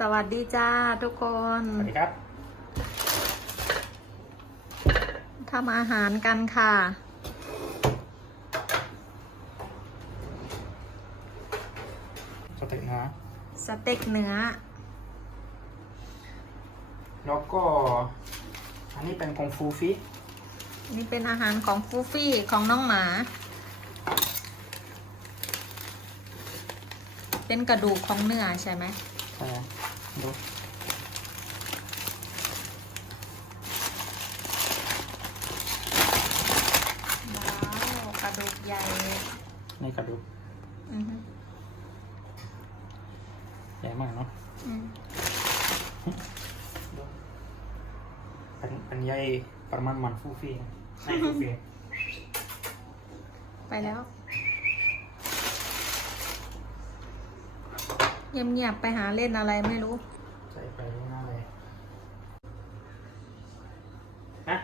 สวัสดีจ้าทุกคน สวัสดีครับทำอาหารกันค่ะ สเต็กเนื้อสเต็กเนื้อ แล้วก็ อันนี้เป็นกงฟูฟินี่เป็นอาหารของฟูฟี่ของน้องหมา เป็นกระดูกของเนื้อใช่ไหมใช่ ดูว้าวกระดูกใหญ่นี่กระดูกอือฮึใหญ่มากเนาะอืมเป็นเป็นใหญ่ประมาณมันฟูฟิไม่ฟูฟิไปแล้ว เงียบๆไปหาเล่นอะไรไม่รู้ ใส่ไปหน้าเลยนะ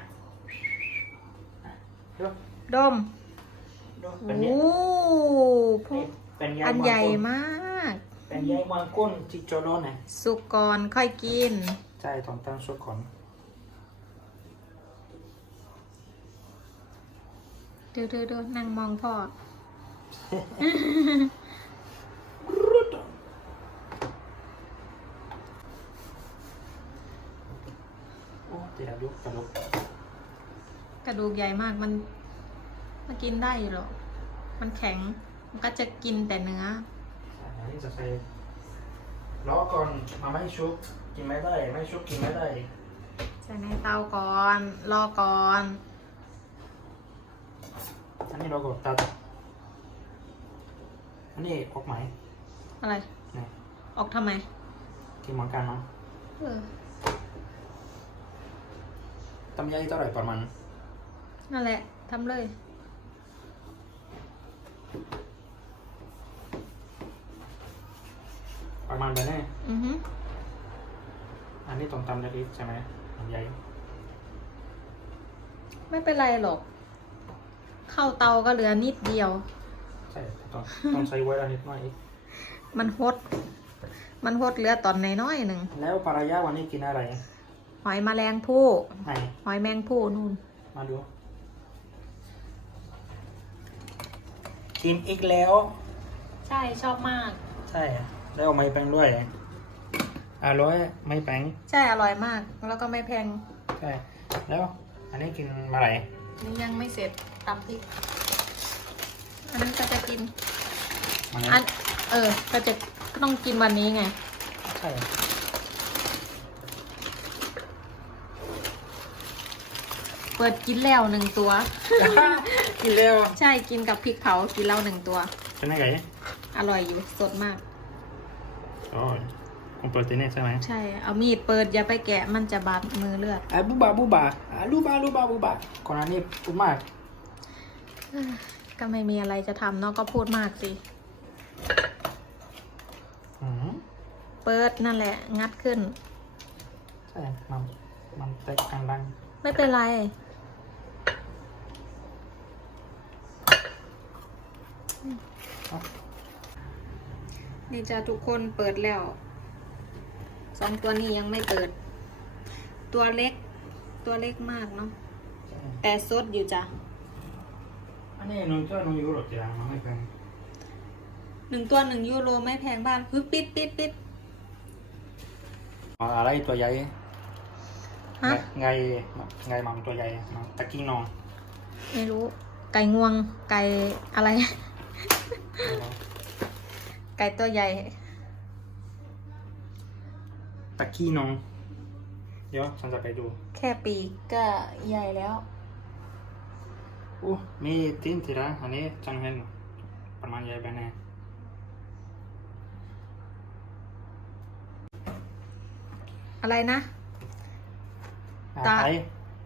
ดูดมดูโอ้เป็นใหญ่พวกเป็นใหญ่อันใหญ่มากมากเป็นใหญ่มากก้นจิโจโร่เนี่ยสุกก่อนค่อยกิน ใช่ตอนตั้งชุดก่อนเดี๋ยวเดี๋ยวเดี๋ยวนั่งมองพ่อ โอ้ติดอายุกระดูกกระดูกใหญ่มากมันมันกินได้อยู่หรอกมันแข็ง มันก็จะกินแต่เนื้ออันนี้จะใส่ล้อก่อนมาไม่ชุบกินไม่ได้ไม่ชุบกินไม่ได้ใส่ในเตาก่อนรอก่อนอันนี้เราก็ตัด อันนี้ออกไหมอะไรเนี่ยออกทำไม กินเหมือนกันเนาะเออ ตำใหญ่เท่าไหร่ประมาณนั่นแหละทำเลย ประมาณแบบนี้อือฮึอันนี้ต้องตำเล็กๆใช่ไหมตำใหญ่ไม่เป็นไรหรอก เข้าเตาก็เหลือนิดเดียว ใช่ต้องต้องใช้ไว้ละนิดหน่อยมันหดมันหดเหลือตอนน้อยๆหนึ่งแล้วปลายาวันนี้กินอะไร หอยแมลงภู่ไหนหอยแมงภู่นู่น มาดู กินอีกแล้ว ใช่ชอบมาก ใช่ได้เอาไม้แป้งด้วยอร่อยไม้แป้งใช่อร่อยมาก แล้วก็ไม่แพง ใช่ แล้ว อันนี้กินมาไหนนี่ยังไม่เสร็จตำพริก อันนั้นก็จะกิน มาไหนอัน เออก็จะก็ต้องกินวันนี้ไง ใช่ เปิดกินแล้วหนึ่งตัว กินเร็วใช่กินกับพริกเผากินแล้วหนึ่งตัว เป็นไงไงอร่อยอยู่สดมากอ๋อคงโปรตีนใช่ไหมใช่เอามีดเปิดอย่าไปแกะมันจะบาดมือเลือดอะบูบาบูบาอะลูบาลูบาบูบาคนอันนี้พูดมากเอ้อก็ไม่มีอะไรจะทำเนาะก็พูดมากสิอืมเปิดนั่นแหละ งัดขึ้นใช่มันมันแตกทางดังไม่เป็นไร เอ้า นี่จะทุกคนเปิดแล้ว สองตัวนี้ยังไม่เปิด ตัวเล็ก ตัวเล็กมากเนาะใช่แต่สดอยู่จ้ะ อันนี้นุ่งก็นุ่งยูโรจีมันไม่เป็นหนึ่งตัวหนึ่งยูโรไม่แพงบ้านปึ๊บปิดปิดปิดอ๋ออะไรตัวใหญ่ฮะไงไงมันตัวใหญ่มันตะกี้นองไม่รู้ ไก่งวง ไก่อะไร ไก่ตัวใหญ่ ตะกี้นอง เดี๋ยวฉันจะไปดู แค่ปีกก็ใหญ่แล้วอู้มีตีนทีละอันนี้ฉันเห็นประมาณใหญ่แบบนี้อะไรนะอะตาไป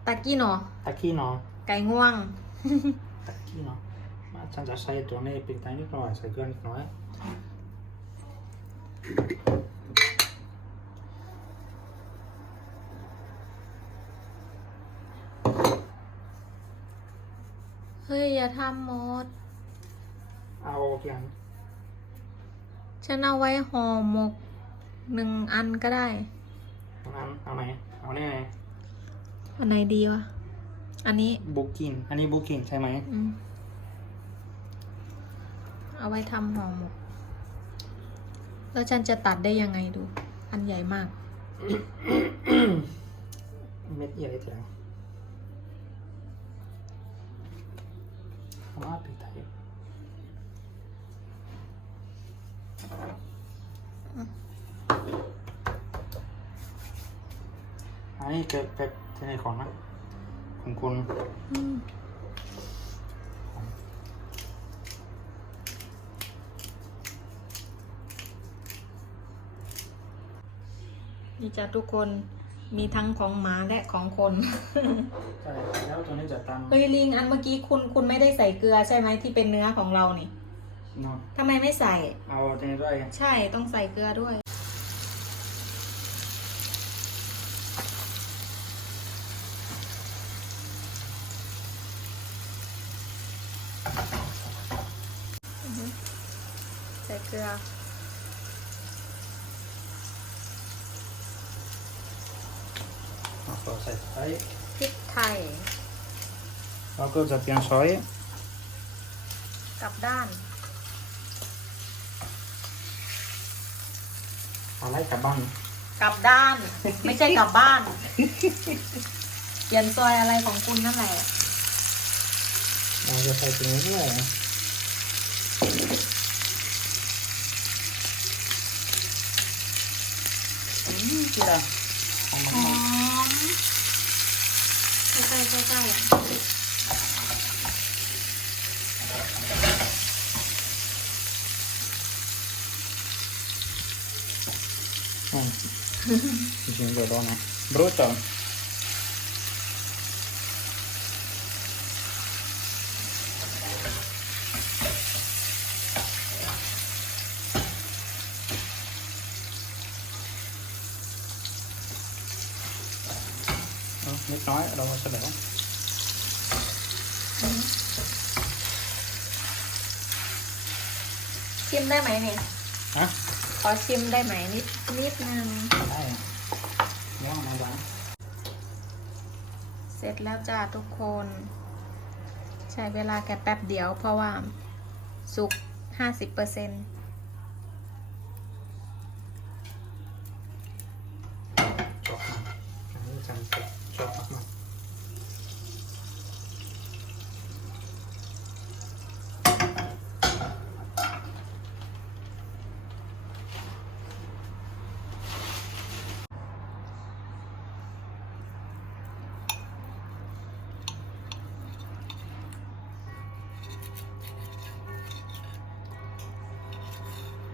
ตะกี้หนอตะกี้นองไก่ง่วง ตะกี้นองมา ฉันจะใส่ตัวนี้ปิดตานิดหน่อยใส่เกลือนิดหน่อยเฮ้ย อย่าทำหมด เอาอย่างฉันเอาไว้ห่อหมกหนึ่งอันก็ได้ เอาอันเอาไหมเอาเนี่ยอันไหนดีวะ อันนี้ บุกกิน อันนี้บุกกินใช่ไหม อืม เอาไว้ทำห่อหมก แล้วฉันจะตัดได้ยังไงดู อันใหญ่มาก เม็ดใหญ่เถียงเอามาปิดไทยอันนี้เก็บเป็บที่ไหนของนะของคุณ นี่จ้ะทุกคนมีทั้งของหมาและของคน ใช่แล้วตัวนี้จะตามเฮ้ยลิงอันเมื่อกี้คุณคุณไม่ได้ใส่เกลือใช่ไหมที่เป็นเนื้อของเรานี่เนาะทำไมไม่ใส่ เอาตัวนี้ด้วย ใช่ต้องใส่เกลือด้วยอือฮึใส่เกลือ เอาตัวใส่ไปพริกไทย แล้วก็จะเปลี่ยนซอยกลับด้านอะไรกลับบ้านกลับด้าน ไม่ใช่กลับบ้านเปลี่ยนซอยอะไรของคุณนั่นแหละเราจะใส่ตัวนี้ด้วยอืมเจียหอมหมาอกม ใกล้ๆใกล้ๆอะๆอืมจริงๆก็ร้อนนะบรูตอ เอานิดน้อยเราเสนอ ชิมได้ไหมเนี่ยฮะขอชิมได้ไหมนิดนิดนึงได้ว่างมาบ้างเสร็จแล้วจ้าทุกคน ใช้เวลาแค่แป๊บเดียวเพราะว่าสุกห้าสิบเปอร์เซ็นต์ชอบมากอันนี้จำเป็นชอบมากๆ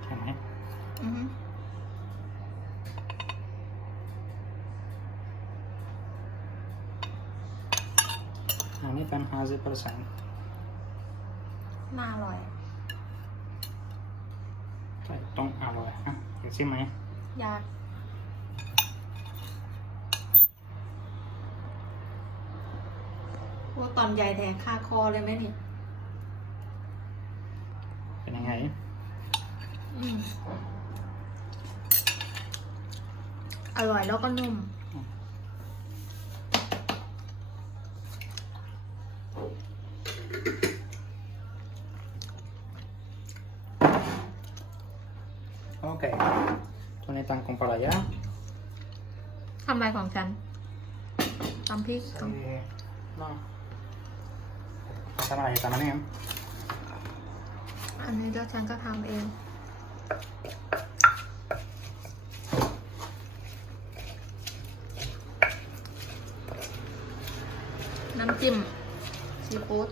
เห็นไหม อือฮึ อันนี้เป็นห้าสิบเปอร์เซ็นต์น่าอร่อยใช่ต้องอร่อยอะเห็นใช่ไหมอยากว่าตอนใหญ่แทงคาคอเลยไหมนี่ เป็นยังไง อืมอร่อยแล้วก็นุ่ม โอเคตัวนี้ตังของปลายาทำอะไรของฉันตำพริกใส่น้องทำอะไรทำอะไรกันอันนี้เดี๋ยวฉันก็ทำเอง น้ำจิ้มซีฟู้ด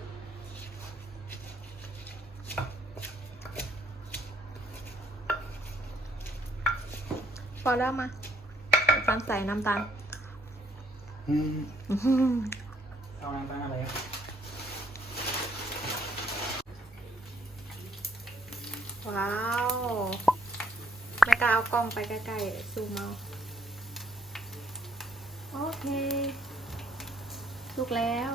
อแล้วมาเดี๋ยวฉันใส่น้ำตาลอืมอื้อหือเอาน้ำตาลอะไรอะว้าว ไม่กล้าเอากล้องไปใกล้ๆซูมเอาโอเค สุกแล้ว